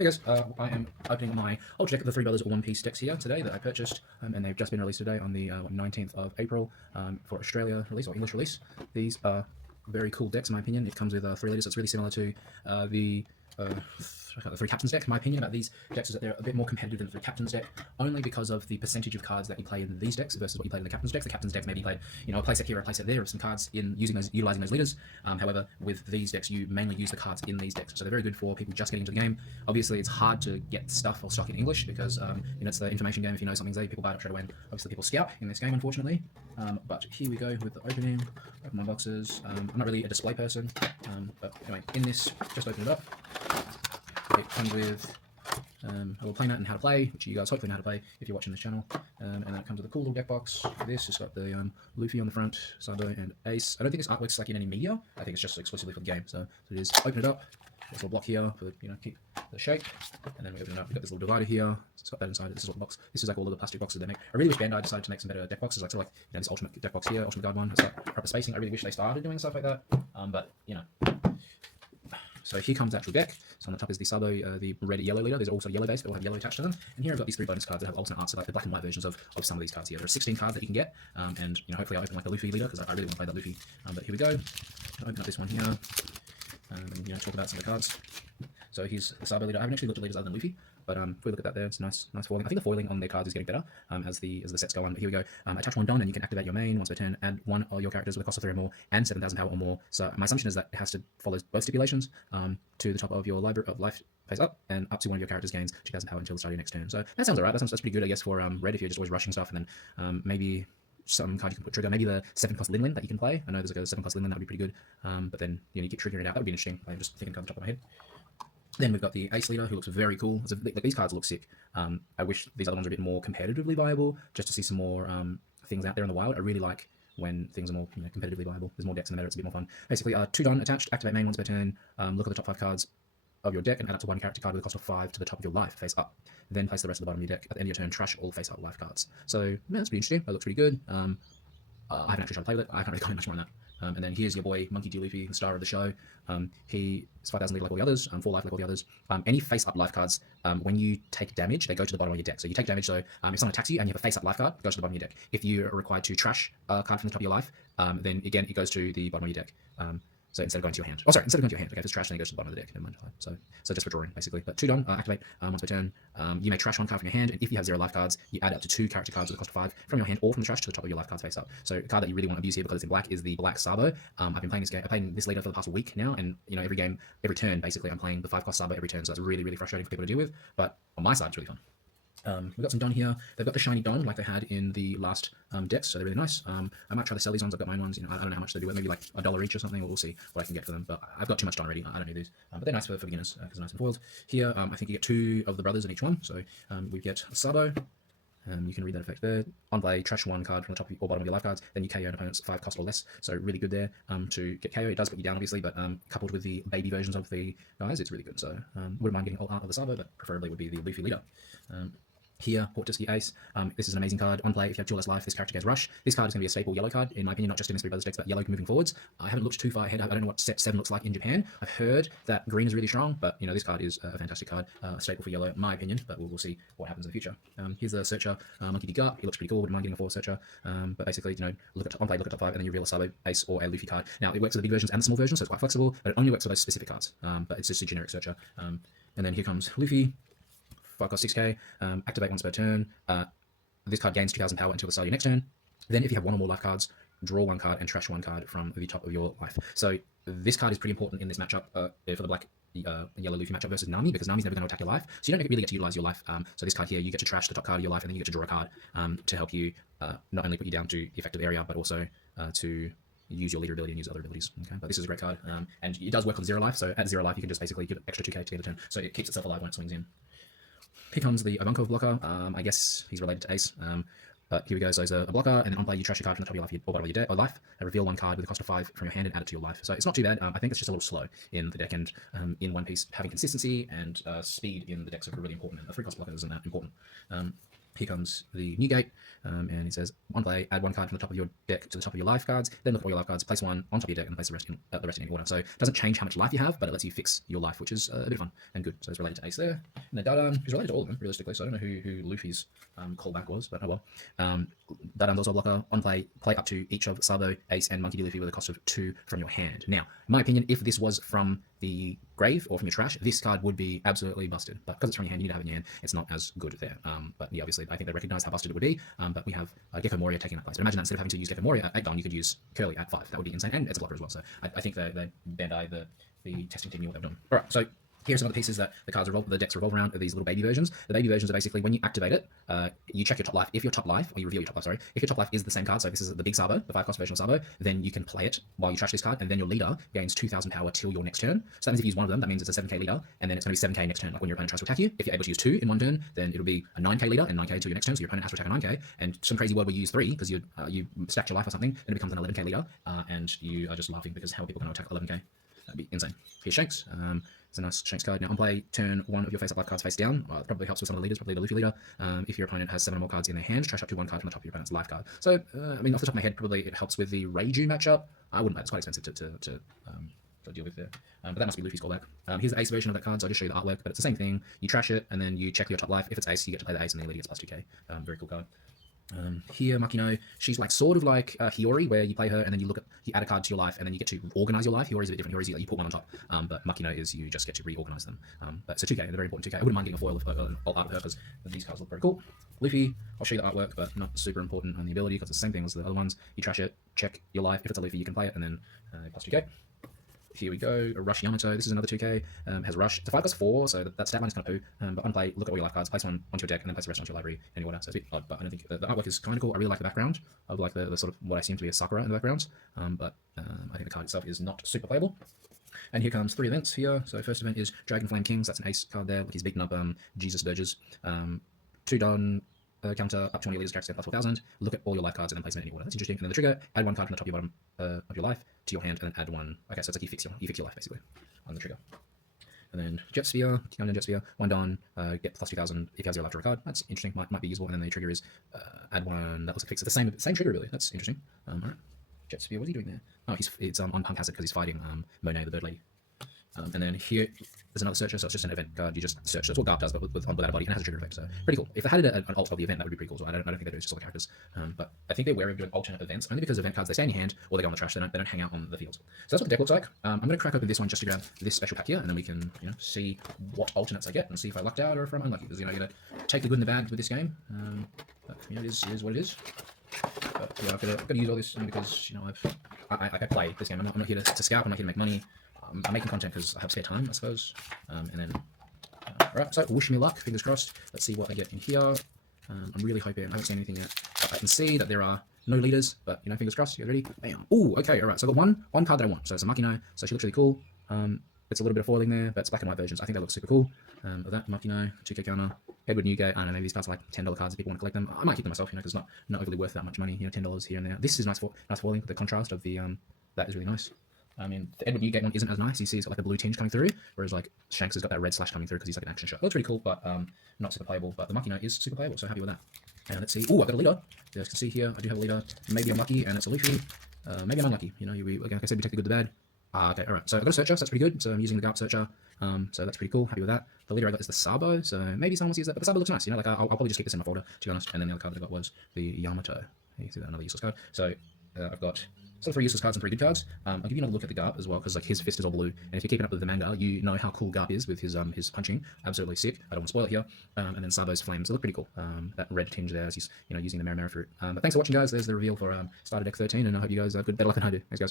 Hey guys, I am opening my Ultra deck of the Three Brothers One Piece decks here today that I purchased, and they've just been released today on the 19th of April for Australia release or English release. These are very cool decks in my opinion. It comes with 3 leaders, so it's really similar to the Three Captains deck. My opinion about these decks is that they're a bit more competitive than the Three Captains deck, only because of the percentage of cards that you play in these decks versus what you play in the Captains decks. The Captains decks maybe played, a playset here, a playset there of some cards in utilizing those leaders. However, with these decks, you mainly use the cards in these decks, so they're very good for people just getting into the game. Obviously, it's hard to get stuff or stock in English because it's the information game. If you know something's there, people buy it up straight away. And obviously, people scout in this game, unfortunately. But here we go with the opening. Open my boxes. I'm not really a display person, but anyway, in this, just open it up. It comes with a little playmat and how to play, which you guys hopefully know how to play if you're watching this channel. And then it comes with a cool little deck box. This has got the Luffy on the front, Sabo and Ace. I don't think this artwork's like in any media. I think it's just exclusively for the game. So it is. Open it up. There's a little block here for keep the shape, and then we open it up. We've got this little divider here. It's got that inside. This is what the box. This is like all of the plastic boxes they make. I really wish Bandai decided to make some better deck boxes. Like this Ultimate deck box here, Ultimate Guard one. It's got proper spacing. I really wish they started doing stuff like that. But So here comes the actual deck. So on the top is the Sabo, the red and yellow leader. There's also yellow base, but all have yellow attached to them. And here I've got these 3 bonus cards that have alternate art, so like the black and white versions of some of these cards here. There are 16 cards that you can get, and hopefully I'll open like the Luffy leader because I really want to play that Luffy. But here we go. I'll open up this one here, and talk about some of the cards. So here's the Sabo leader. I haven't actually looked at leaders other than Luffy, but if we look at that there, it's nice foiling. I think the foiling on their cards is getting better as the sets go on. But here we go. Attach 1 Don, and you can activate your main once per turn. Add 1 of your characters with a cost of 3 or more and 7,000 power or more. So my assumption is that it has to follow both stipulations to the top of your library of life face up, and up to one of your characters gains 2,000 power until the start of your next turn. So that sounds alright. That's pretty good, I guess, for red if you're just always rushing stuff, and then maybe some card you can put trigger, maybe the 7-cost Linlin that you can play. I know there's like a 7-cost Linlin that would be pretty good, but then you keep triggering it out. That would be interesting. I'm just thinking off the top of my head. Then we've got the Ace leader, who looks very cool. These cards look sick. I wish these other ones were a bit more competitively viable, just to see some more things out there in the wild. I really like when things are more competitively viable. There's more decks in the meta, it's a bit more fun. Basically, 2 Don attached, activate main once per turn, look at the top 5 cards of your deck and add up to 1 character card with a cost of 5 to the top of your life, face up. Then place the rest of the bottom of your deck. At the end of your turn, trash all face up life cards. So, yeah, that's pretty interesting. That looks pretty good. I haven't actually tried to play with it. I can't really comment much more on that. And then here's your boy, Monkey D. Luffy, the star of the show. He is 5,000 lead like all the others, 4 life like all the others. Any face-up life cards, when you take damage, they go to the bottom of your deck. So you take damage, so if someone attacks you and you have a face-up life card, it goes to the bottom of your deck. If you're required to trash a card from the top of your life, then again, it goes to the bottom of your deck. So instead of going to your hand. Oh, sorry, instead of going to your hand. Okay, if it's trash, then it goes to the bottom of the deck. Never mind. So just for drawing, basically. But 2 Don, activate once per turn. You may trash 1 card from your hand, and if you have 0 life cards, you add up to 2 character cards with a cost of 5 from your hand or from the trash to the top of your life cards face up. So a card that you really want to abuse here because it's in black is the black Sabo. I've been playing this game. I've played this leader for the past week now, and every game, every turn, basically, I'm playing the 5-cost Sabo every turn. So that's really, really frustrating for people to deal with. But on my side, it's really fun. We've got some Don here. They've got the shiny Don like they had in the last decks, so they're really nice. I might try to sell these ones. I've got my ones. I don't know how much they do. Maybe like $1 each or something. We'll see what I can get for them. But I've got too much Don already. I don't need these. But they're nice for beginners because they're nice and foiled. Here, I think you get 2 of the brothers in each one. So we get Sabo. You can read that effect there. On play, trash 1 card from the top or bottom of your life cards, then you KO an opponent's 5 cost or less. So really good there to get KO. It does put you down, obviously, but coupled with the baby versions of the guys, it's really good. So wouldn't mind getting all art of the Sabo, but preferably would be the Luffy leader. Here, Portisky Ace. This is an amazing card. On play, if you have 2 less life, this character gets Rush. This card is going to be a staple yellow card, in my opinion, not just in the Three Brothers decks, but yellow moving forwards. I haven't looked too far ahead. I don't know what set 7 looks like in Japan. I've heard that green is really strong, but this card is a fantastic card, a staple for yellow, in my opinion, but we'll see what happens in the future. Here's the Searcher, Monkey D. Garp. He looks pretty cool. Wouldn't mind getting a 4 Searcher. But basically, look at on play, look at top 5, and then you reveal a Sabo, Ace, or a Luffy card. Now, it works with the big versions and the small versions, so it's quite flexible, but it only works for those specific cards. But it's just a generic Searcher. And then here comes Luffy. 5 cost 6k, activate once per turn. This card gains 2,000 power until the start of your next turn. Then if you have 1 or more life cards, draw 1 card and trash 1 card from the top of your life. So this card is pretty important in this matchup for the black yellow Luffy matchup versus Nami, because Nami's never going to attack your life. So you don't really get to utilize your life. So this card here, you get to trash the top card of your life, and then you get to draw a card to help you not only put you down to the effective area, but also to use your leader ability and use other abilities. Okay, but this is a great card. And it does work with 0 life, so at 0 life, you can just basically give it extra 2k to get a turn. So it keeps itself alive when it swings in. Here comes the Ivankov blocker. I guess he's related to Ace. But here we go. So there's a blocker, and then on play, you trash a card from the top of your life or bottom of your deck or life, and reveal 1 card with a cost of 5 from your hand and add it to your life. So it's not too bad. I think it's just a little slow in the deck, and in One Piece, having consistency and speed in the decks are really important. And a 3-cost blocker isn't that important. here comes the new gate, and it says on play, add one card from the top of your deck to the top of your life cards, then look at all your life cards, place one on top of your deck, and place the rest in any order. So it doesn't change how much life you have, but it lets you fix your life, which is a bit of fun and good. So it's related to Ace there. And then Dadan is related to all of them, realistically, so I don't know who Luffy's callback was, but oh well. Dadan's also a blocker. On play, play up to each of Sabo, Ace, and Monkey D. Luffy with a cost of 2 from your hand. Now, in my opinion, if this was from the grave or from your trash, this card would be absolutely busted. But because it's from your hand, you need to have it in your hand, it's not as good there. But yeah, obviously, I think they recognize how busted it would be. But we have Gecko Moria taking that place. But imagine that instead of having to use Gecko Moria at 8 Don, you could use Curly at 5. That would be insane. And it's a blocker as well. So I think they Bandai, the testing team, knew what they've done. All right, so here's some of the pieces that the decks revolve around, are these little baby versions. The baby versions are basically when you activate it, you check your top life. If your top life, or you reveal your top life, sorry, if your top life is the same card, so if this is the big Sabo, the 5-cost version of Sabo, then you can play it while you trash this card, and then your leader gains 2,000 power till your next turn. So that means if you use one of them, that means it's a 7k leader, and then it's going to be 7k next turn. Like when your opponent tries to attack you, if you're able to use 2 in one turn, then it'll be a 9k leader and 9k till your next turn, so your opponent has to attack a 9k, and some crazy word where you use 3, because you stacked your life or something, then it becomes an 11k leader, and you are just laughing because how are people going to attack 11k? That'd be insane. Here's Shanks. It's a nice Shanks card. Now on play, turn one of your face-up life cards face down. It probably helps with some of the leaders, probably the Luffy leader. If your opponent has 7 or more cards in their hand, trash up to 1 card from the top of your opponent's life card. So, I mean, off the top of my head, probably it helps with the Reiju matchup. I wouldn't play it. It's quite expensive to deal with there. But that must be Luffy's callback. Here's the Ace version of that card, so I'll just show you the artwork, but it's the same thing. You trash it, and then you check your top life. If it's Ace, you get to play the Ace, and the leader gets plus 2k. Very cool card. Here, Makino, she's like sort of like Hiyori, where you play her and then you add a card to your life and then you get to organize your life. Hiyori's a bit different. Hiyori's you put one on top, but Makino is you just get to reorganize them. But it's a 2k, they're very important 2k. I wouldn't mind getting a foil of alt art of her because these cards look very cool. Luffy, I'll show you the artwork, but not super important on the ability because it's the same thing as the other ones. You trash it, check your life. If it's a Luffy, you can play it and then plus 2k. Here we go, a Rush Yamato, this is another 2k, has Rush, it's a 5+4, so that stat line is kind of poo, but on play, look at all your life cards, place one onto your deck, and then place the rest onto your library, in any order, so it's a bit odd, but I don't think, the artwork is kind of cool. I really like the background, of like the sort of, what I seem to be a Sakura in the background, but I think the card itself is not super playable. And here comes 3 events here, so first event is Dragon Flame Kings, that's an Ace card there, like he's beaten up Jesus Burgess, 2 Don, counter up to 20 leaders, plus 4,000. Look at all your life cards and then place them in any order. That's interesting. And then the trigger, add 1 card from the top of your bottom of your life to your hand, and then add 1. Okay, so it's like you fix your life basically on the trigger. And then Jet Sphere, Jet Sphere, 1 Don, get plus 2,000 if you have 0 life to a card. That's interesting. Might be useful. And then the trigger is add 1. That looks like fix. It's the same trigger really. That's interesting. All right. Jet Sphere, what's he doing there? Oh, it's on Punk Hazard because he's fighting Monet, the bird lady. And then here, there's another searcher, so it's just an event card. You just search. That's what Garp does, but without a body, and it has a trigger effect. So pretty cool. If they had an alt of the event, that would be pretty cool. So I don't think they do. It's just all the characters. But I think they're wary of doing alternate events only because event cards they stay in your hand or they go on the trash. They don't hang out on the field. So that's what the deck looks like. I'm going to crack open this one just to grab this special pack here, and then we can see what alternates I get and see if I lucked out or if I'm unlucky. Because I got to take the good and the bad with this game. But it is what it is. But yeah, I've got to use all this because I play this game. I'm not here to scalp. I'm not here to make money. I'm making content because I have spare time, I suppose. And then, alright, so wish me luck, fingers crossed. Let's see what I get in here. I'm really hoping, I haven't seen anything yet. I can see that there are no leaders, but fingers crossed. You guys ready? Bam. Ooh, okay, alright. So I've got one card that I want. So it's a Makino, so she looks really cool. It's a little bit of foiling there, but it's black and white versions. I think that looks super cool. Of that, Makino, 2k counter, Edward Newgate. I don't know, maybe these cards are like $10 cards if people want to collect them. I might keep them myself, because it's not overly worth that much money. $10 here and there. This is nice foiling. The contrast of the that is really nice. I mean, the Edward Newgate one isn't as nice. You see, it's got like a blue tinge coming through, whereas like Shanks has got that red slash coming through because he's like an action shot. It looks pretty cool, but not super playable. But the Makino is super playable, so happy with that. And let's see. Ooh, I've got a leader. As you can see here, I do have a leader. Maybe I'm lucky, and it's a Luffy. Maybe I'm unlucky. Like I said, we take the good, the bad. Okay, all right. So I've got a searcher, so that's pretty good. So I'm using the Garp searcher. So that's pretty cool. Happy with that. The leader I got is the Sabo, so maybe someone wants to use that. But the Sabo looks nice. Like I'll probably just keep this in my folder, to be honest. And then the other card that I got was the Yamato. You can see that, another useless card. So I've got sort of 3 useless cards and 3 good cards. I'll give you another look at the Garp as well, because like his fist is all blue, and if you're keeping up with the manga, you know how cool Garp is with his punching. Absolutely sick. I don't want to spoil it here. And then Sabo's flames, they look pretty cool. That red tinge there as he's using the Marimara fruit. But thanks for watching, guys. There's the reveal for Starter Deck 13, and I hope you guys have better luck than I do. Thanks, guys.